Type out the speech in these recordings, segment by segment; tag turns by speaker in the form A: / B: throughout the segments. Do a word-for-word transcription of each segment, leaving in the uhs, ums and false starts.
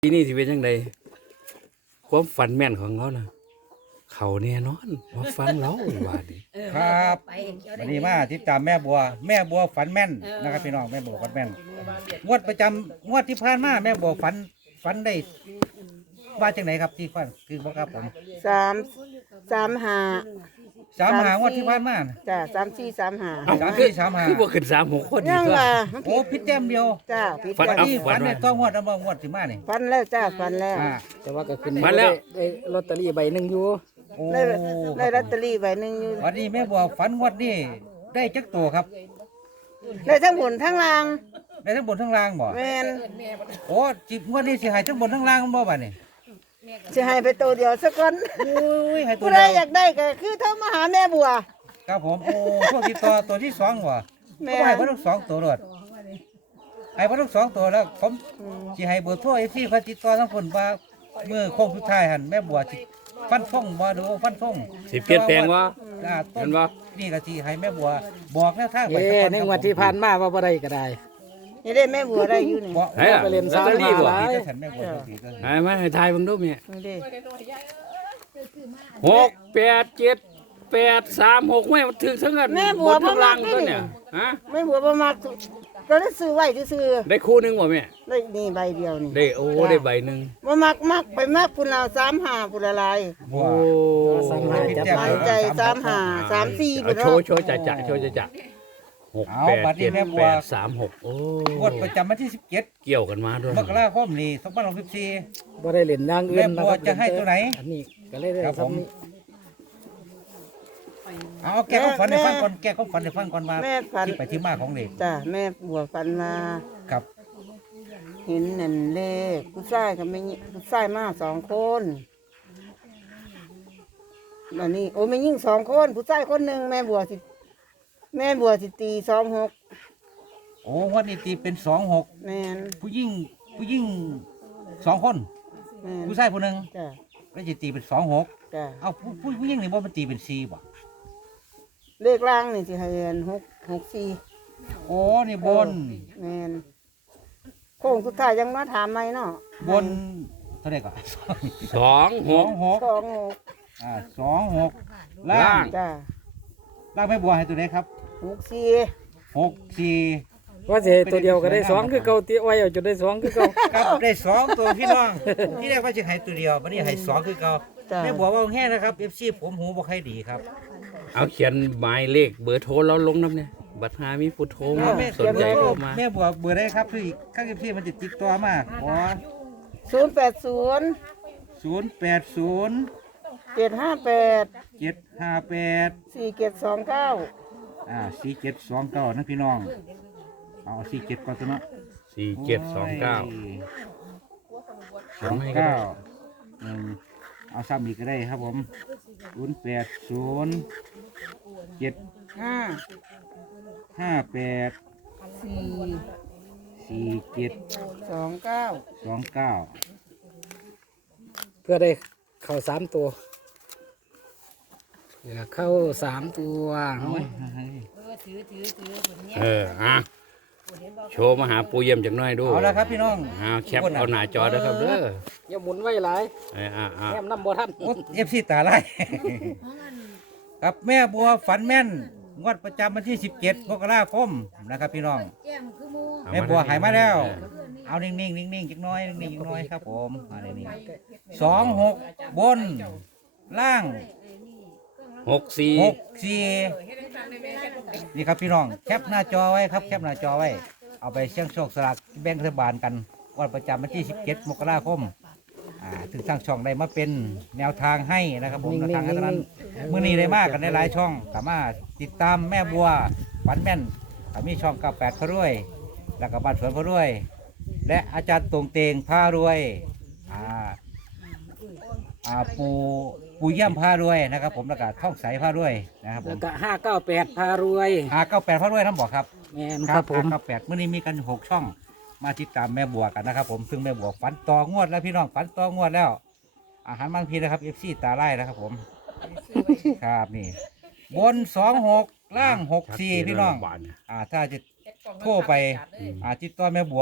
A: ปีนี้ที่เป็นยังไงความฝันแม่นของเขานะเขาแน่นอนมาฟังเราว่าดิ
B: ครับวันนี้มาติดตามแม่บัว แม่บัวฝันแม่นนะครับพี่น้องแม่บัวฝันแม่นงวดประจำงวดที่ผ่านมาแม่บัวฝันฝันได้ว่าจังไหนครับที่ฝันคือบ่ครับผม
C: สามสามห้า
B: สามหางวดที่ผ่านมาน่ะ
C: จ้าสามสี่สามห้า
A: เอ้า
B: สาม
A: คือ
B: สี่สามห้า
A: คือบ่ขึ้นสามหกคนอี
C: ยั
A: ก
C: ง
A: ตัว
C: ว่า
B: โอ้พิษแต้มเดียว
C: จ้าผิด
A: ฟัน
C: กัน
A: เอา
B: นี่ฝันในต้องงวดเอาบ่งวดที่มานี่
C: ฟันแล้วจ้าฟันแล้ว
B: อ่า
D: แต่ว่าก็ขึ้น
A: มาแล้ว
D: ได้ลอตเตอรี่ใบหนึ่งอยู่
B: โอ้
C: ได้ได้ลอตเตอรี่ใบหนึ่งอยู่
B: วันนี้แม่บัวฝันงวดนี้ได้จักตัวครับ
C: ได้ทั้งบนทั้งล่าง
B: ได้ทั้งบนทั้งล่างบ่
C: แมน
B: โอ้จิบงวดนี้สิให้ทั้งบนทั้งล่างมันบ่บัดนี้
C: จะให้ไปตัวเดียวสักคน
B: โอ้ยให้ตัว
C: ผู้
B: เดี
C: ใด
B: ยว
C: อยากได้ก็คือโทรมาหาแม่บัว
B: ครับผมโอ้พวกที่ตัวตัวที่สองบ่
C: แม่
B: ก็ให้เพิ่นทั้งสองตัวรวดให้เพิ่นทั้งสองตัวแล้วผมสิให้เบอร์โทรไอ้ที่เขาติดต่อทั้งคนว่าเมื่อโค้งสุดท้ายหั่นแม่บัวสิฟันธงบ่ดูฟันธง
A: สิเปลี่ยนแปลงวะ
B: อ่าต้
A: เห็
B: น
A: นบ่
B: นี่ก็สิให้แม่บัวบอกแนวทางไป
D: เอ้
B: สัก
D: ในงวดที่ผ่านมาว่าบ่ได้ก็ได้
C: นี่ได้แม่บัวได้อยู่นี่
B: บอก
A: ไหนล่ะ
D: ไปเรียน
A: ลอตเตอรี่บ่
D: สามหา
B: ที่ฉันแม่บัวสิก็
A: ให้มาให้ทายเบิ่งดูแม่
C: นี่ดิ
A: หกแปดเจ็ดแปดสามหกแม่มันถึงทั้งกัน
C: แม่บัว
A: บน
C: บ่
A: ทั้ง
C: มั
A: ล่าก ง
C: นี่
A: ตัว
C: นี่
A: เนี่ยฮะ
C: แม่บัวบ่มักก็ได้ซื้อไว้ซื้อ
A: ได้คู่หนึงบ่แม่
C: ๆได้นี่ใบเดียวนี่
A: ได้โอ้ได้ใบหนึง
C: บ่มักมักไปมักพุ่นละสามห้าพุ่นละลาย
B: บั
A: โอ้
B: ว
D: สามหาจับ
C: หายใจสามห้าสามสี่
A: เอา
C: พุ่น
A: โช
C: เนาะ
A: ว์โชว์จะจะโชว์จะจะหก
B: เอา
A: แปด
B: บัดนี้
A: เจ็ด
B: แม่บั
A: แป
B: ว
A: ดสามหกโอ้
B: งวดประจำวันที่สิบเจ็ด
A: เกี่ยวกันมาด้วย
B: มกราคมนี้สองพันหกสิบสี่
D: บ่ได้เล่นอย่างอื่น
B: แม่บัวจะให้ตัวไหน
D: อันนี้ก็เลยได้
B: ครับผม
D: ซ้ำนี้
B: เอาแก้ความฝันให้ฟังก่อนแก้ความฝันให้ฟังก่อนมา
C: แม่ฝัน
B: ที่ไปที่มาของเด็ก
C: จ้ะแม่บัวฝันมา
B: ครับ
C: เห็นนั่นเลขผู้ชายกับแม่ยิผู้ชายมาสองคนอันนี้โอ้แม่ยิ่งสองคนผู้ชายคนหนึ่งแม่บัวสิแม่บัวสิตีสองหก
B: โอ้งวันนี้ตีเป็นสองหก
C: แม่น
B: ผู้ยิ่งผู้ยิ่งสองคน
C: แม่น
B: ผู้ชายคนหนึ่ง
C: จ้ะ
B: แล้วจะตีเป็นสองหก
C: จ้ะ
B: เอาผู้ผู้ผู้ยิ่งนี่ว่ามันตีเป็นสี่บ่
C: เลขล่างนี่สิให้เห็นหกหกสี่
B: โอ้นี่บน
C: แม่นโค้งสุดท้ายยังมาถามไหมเนาะ
B: บนเท่าไหร่ก่อน
A: สองห
B: สอก งหก
C: สองหก
B: อ่าสองหกล่า
A: ล่าง ง
C: จ้ะ
B: ล่างแม่บัวให้ตัวไหนครับ
C: หกสี่
B: หกสี่
D: ว่าสิตัวเดียวก็ได้สองคือเก่าติไว้เอาจนได้สองคือเก่า
B: ครับได้สองตัวพี่น้อง ที่แรกว่าจะให้ตัวเดียววันนี้ให้สองคือเก่า
C: จ้ะ
B: แม่บัวว่าแห้นะครับเอฟซีผมหูบ่ค่อยดีครับ
A: เอาเขียนหมายเลขเบอร์โทรเราลงน้ำเนี่ยบัตรหามีผู้โทรมา
B: แม่
A: สนใจโทรมา
B: แม่บัวเบอร์ได้ครับคืออีกข้างเอฟซีมันจะติดตัวมาอ๋อ
C: ศูนย์แปดศูนย์
B: ศูนย์แปดศูนย์
C: เจ็ดห้าแปด
B: เจ็ดห้าแปด
C: สี่เจ็ดสองเก้า
B: อ่าสี่เจ็ดสองเก้านะพี่น้องเอาสี่เจ็ดก่อนตัวเนาะ
A: สี่เจ็ดสองเก้า
B: สองเก้าหนึ่งเอาซ้ำอีกก็ได้ครับผมศูนย์แปดศูนย์เจ็ด
C: ห้า
B: ห้าแปด
C: สี่
B: สี่เจ็ด
C: สองเก้า
B: สองเก้า
D: เพื่อได้เข้าสามตัวเพื่อเข้าสามตัว
B: เอาไว้
A: เอออ่ะโชว์มาหาปูเยี่ยมจังน้อยดู
B: เอาละครับพี่น้อง
A: อ่าแคปเอาหน้าจอเด้อครับเด้อ
D: อย่าหมุนไว้หลาย
A: เอออ่าอ่า
D: แนมน้ำบ่ทัน
B: เอฟซีตาไล่ ครับแม่บัวฝันแม่นงวดประจำวันที่สิบเจ็ดมกราคมนะครับพี่น้อง แม่บัวหายมาแล้ว เอานิ่งๆนิ่งๆจักหน้อยนิ่งๆจักหน้อยครับผมอันนี้สองหกบนล่าง
A: หกสี่
B: หกสี่นี่ครับพี่น้องแคปหน้าจอไว้ครับแคปหน้าจอไว้ เอาไปเสี่ยงโชคสลากแบ่งรัฐบาลกันวันประจำวันที่สิบเจ็ดมกราคมอ่าถึงทางช่องได้มาเป็นแนวทางให้นะครับผมแนวทางให้เท่านั้นมื่อนี้ได้มากกันในหลายช่องสามารถติดตามแม่บัวฝันแม่นก็มีช่องเก้าแปดพระรวย แล้วก็บ้านสวนพระรวย และอาจารย์ตรงเตงพารวยอ่าอ่าปูปูเยี่ยมพารวยนะครับผมแล้วก็ท่องใสพารวยนะครับผ
D: แล้ว
B: ม
D: ก็ห้าเก้าแปดพารวย
B: อาเก้าแปดพารวยท่านบอกครับ
D: แม่นครับผม
B: เก้าแปดเมื่อนี้มีกันหกช่องมาติดตามแม่บัวกันนะครับผมซึ่งแม่บัวฝันต่องวดแล้วพี่น้องฝันต่องวดแล้ว อาหารบางพีนะครับเอฟซีตาไล่นะครับผมครับนี่ บนสองหกล่างหกสี่พี่น้อง อ่าถ้าจะโทรไปอ่าติดต่อแม่บัว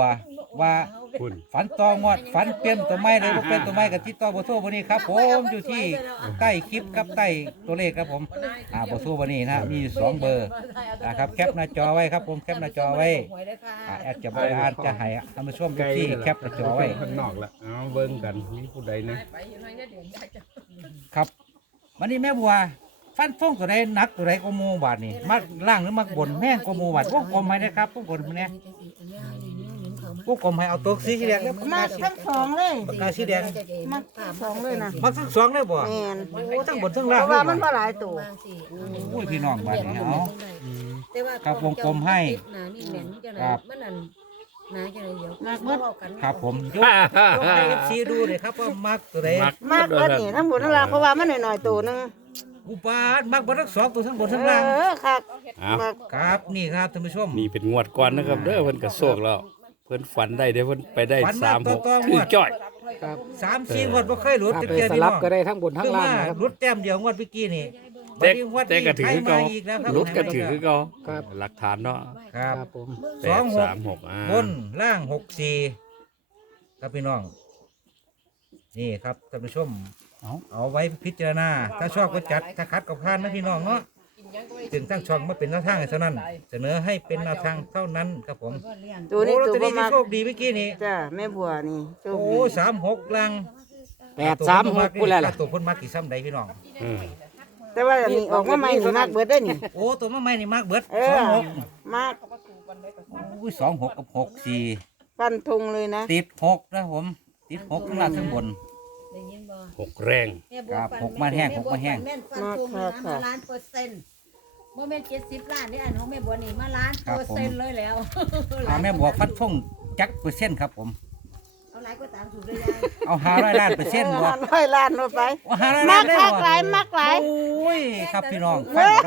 B: ว่า
A: คุณ
B: ฝันตองวดฝันเปลี่ยนตัวไม้เลยว่าเป็นตัวไม้กับที่ต่อเบอร์โทรวันนี้ครับผมอยู่ที่ใต้คลิปกับใต้ตัวเลขครับผมอ่าเบอร์โทรวันนี้นะมีอยู่สองเบอร์นะครับแคปหน้าจอไว้ครับผมแคปหน้าจอไว้อ่าแอดจะบริหารจะให้ท่านผู้ชมที่แคปหน้าจอไว้
A: ข้างนอกละเอาเบิ่งกันมีผู้ใดนะ
B: ครับวันนี้แม่บัวฟันฟงตัวใดหนักตัวใดก็มูบาดนี่มักล่างหรือมักบนแม่งก็มูบาดพวกกลมให้นะครับพวกกลมเนี่ยพวกกลมให้เอาตัวสีแดงแล้ว
C: มาทั้งสองเลย
B: ปากกาสีแดง
C: มาทั้งสองเลยนะ
B: มักทั้งสองเลยบ่
C: แม่น
B: โอ้ทั้งบนทั้ง
C: เพ
B: ล่าง
C: ราะ
B: เล
C: ว่าย มัน
B: บ่
C: บ่หลายตัว
B: อุ้ยพี่น้องบาดนี่เอา ครับวงกลมให้ ครับ
E: มันนั่นหนาจังได๋เดี๋ยว
C: มากเบิด
B: ครับผมยกยกให้เอฟซีดูเลยครับว่ามักตัวใด
A: มัก
C: มากเบิดนี่ทั้งบนทั้งล่างเพราะว่ามันหน่อยๆตัวหนึง
B: อุปาทมักบนทั้งสองตัวทั้งบน
C: เอ
B: ทั้งล่าง
C: อครับ
A: เอา
C: มาก
B: ครับนี่ครับท่านผู้ชม
A: นี่เป็นงวดก่อนนะครับเด้อเพิ่นก็โชคแล้ว เพิ่นฝันได้เด้อเพิ่นไปได้
B: ฝันมา
A: สามหก
B: ต่อๆง
A: คือ
B: วด
A: จ้อย
D: ครับ
B: สามสี่งวดบ่เคยหลุด
D: ถ้า
B: จัก
D: ไป
B: เทื่อ
D: ส
B: พี่
D: ลั
B: น้
D: บ
B: อง
D: ก็ได้ทั้งบนทั้ง
B: เพิ่ง
D: ล่าง
B: มา
D: นะครับ
B: หลุดแต้มเดียวงวดเมื่อกี้นี่
A: แต่
B: บัดนี้งวด
A: แต่
B: นี้
A: ก็ถือ
B: ให้
A: คือ
B: มา
A: เก่า
B: อีกแล้วครับ
A: รุดก็ถือคือเก่า
D: ครับ
A: หลักฐานเนาะ
B: ครับ
D: ครับผม
A: แป
B: สอง
A: ด
B: หก
A: สามหกอ่า
B: บนล่างหกสี่ครับพี่น้อง นี่ครับท่านผู้ชม เอาเอาไว้พิจารณา ถ้าชอบก็จัด ถ้าคัดก็พานนะพี่น้องเนาะถึงทั้งช่องมาเป็นแนวทางเท่านั้น เสนอให้เป็นแนวทางเท่านั้นครับผม
C: ตัว
B: โอ้
C: นี้
B: ลอต
C: ตั
B: เต
C: ว
B: อ
C: บ่
B: รี่
C: มา
B: ที่โชคดีเมื่อกี้นี่
C: จ้าแม่บัวนี่โชค
B: โอ้
C: ดี
B: สามหกลัง
D: แปดสามหกพูดแล้วล่ะ
B: ตัวพ่นมากกี่ซ้ำใดพี่น้อง
A: อืม
C: แต่ว่านี่ออกมาใหม่นี่มากเบิดได้นี่
B: โอ้ตัวมาใหม่นี่มากเบิด
C: เอ
B: ส
C: อ
B: องหก
C: มาก
B: อุ้ยสองหกกับหกสี่
C: ฟันธงเลยนะ
B: ติดหกนะผม ติดหกข้างล่างข้างบน
E: ได้ยินบ่
A: หกแรง
E: แม่บัว
B: ครับ
E: ฟัน
B: หกมาแห้งหกมาแห้ง
E: แม่นฟันธงนะมาล้านเปอร์เซ็นต์บ่แม่นเจ็ดสิบล้านนี่อันของแม่บัวนี่มาล้านเปอร์เซ็นต์เลยแล้ว
B: อาแม่บอกฟันฟงจักเปอร์เซ็นต์ครับผม
E: เอาหลายก็ตามสูตรเลยยาย
B: เอาห้าร้อยล้านเปอร์เซ็นต์บ่
C: ร้อยล้านลงไป
B: เอาห้าร้อย
C: มา
B: ล้าก นได้
C: คัก
B: บ่
C: หลายมากหลาย
B: โอ้ยครับพี่น้อง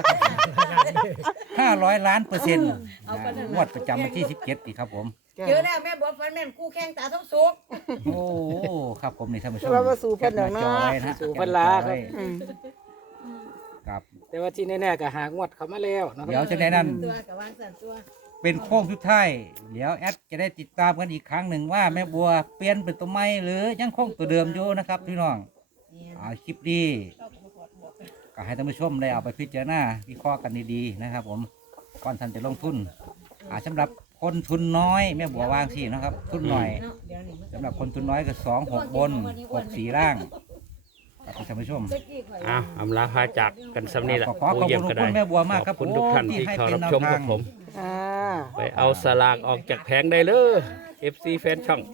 B: ห้าร้อยล้านเปอร์เซ็นต์งวดประจำวันที่สิบเจ็ดนี่ครับผม
E: เจอแล้วแม่บัวฟันแม่นคู่แข่งตาท้องสุก
B: โอ้ครับผมนี่ท่านผู้ชม
C: เรามาสู่เพิ่นดอกเนาะ
B: แคปหจอไว้นะ
D: สู่เพิ่นลาครับ
C: อืม
B: ครับ
D: แต่ว่าที่แน่ๆก็หางวดเข้ามาแล้วนะค
B: เดี๋ย
D: รั
B: ว
D: บ
B: จะได้นั่น
E: ตัวกับวางสันตัว
B: เป็นโค้งสุดท้ายเดี๋ยวแอดจะได้ติดตามกันอีกครั้งหนึ่งว่าแม่บัวเปลี่ยนเป็นตัวใหม่หรือยังคงตัวเดิมอยู่นะครับพี่น้องอ่าคลิปดีก็ให้ท่านผู้ชมได้เอาไปพิจารณาวิเคราะห์กันดีๆนะครับ ผมก่อนท่านจะลงทุนอ่าสำหรับคนทุนน้อยแม่บัววางสินะครับ ทุนหน่อย
E: เนาะเดี๋ยวนี้มัน
B: สำหรับคนทุนน้อยก็สองหกบนหกสี่ล่างครับท่านผู้ชม
E: เจ๊กี้ข่อย
A: อ้าวอำลาพาจากกันซ้ำนี่แหละ
B: ขอขอบ
A: ผู้
B: คุณ
A: เยี่ยมก็ได้
B: คุณแม่บัวมากครับ
A: ขอบคุณทุกท่าน
B: โอ้ที่
A: ที่
B: ให้
A: เข้า
B: เป็น
A: รับชม
B: แนวทาง
A: กับผม
C: อ่า
A: ไปเอาสลากออกจากแผงได้เลย เอฟ ซี แฟนช่อง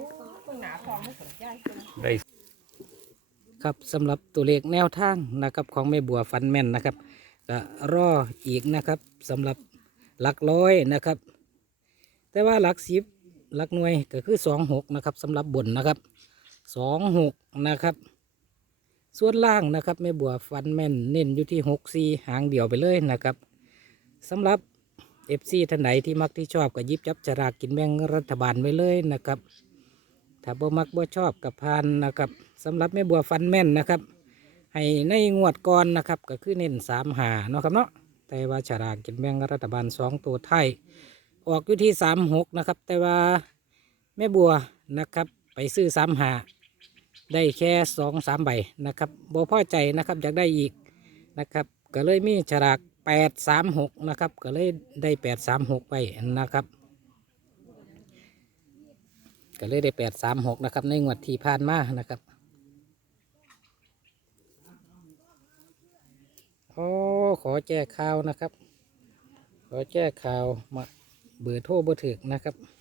A: ได้
D: ครับสำหรับตัวเลขแนวทางนะครับของแม่บัวฟันแม่นนะครับก็รออีกนะครับสำหรับหลักร้อยนะครับ แต่ว่าหลักสิบหลักหน่วยก็คือสองหกนะครับสำหรับบนนะครับสองหกนะครับ ส่วนล่างนะครับแม่บัวฟันแม่นเน้นอยู่ที่หกสี่หางเดียวไปเลยนะครับสำหรับเอฟซีท่านไหนที่มักที่ชอบก็หยิบจับฉลากกินแบ่งรัฐบาลไว้เลยนะครับ ถ้าบ่มักบ่ชอบกับพานนะครับสำหรับแม่บัวฟันแม่นนะครับ ให้ในงวดก่อนนะครับก็คือเน้นสามหาเนาะครับเนาะแต่ว่าฉลากกินแบ่งรัฐบาลสองตัวไทยออกอยู่ที่สามหกนะครับ แต่ว่าแม่บัวนะครับไปซื้อสามหาได้แค่สองสามใบนะครับบ่พอใจนะครับอยากได้อีกนะครับ ก็เลยมีฉลากแปดสามหกนะครับก็เลยได้แปดสามหกไปนะครับ ก็เลยได้แปดสามหกนะครับในงวดที่ผ่านมานะครับโอ้ขอแจ้ข่าวนะครับ ขอแจ้ข่าวมาเบอร์โทรเบอร์ถึกนะครับ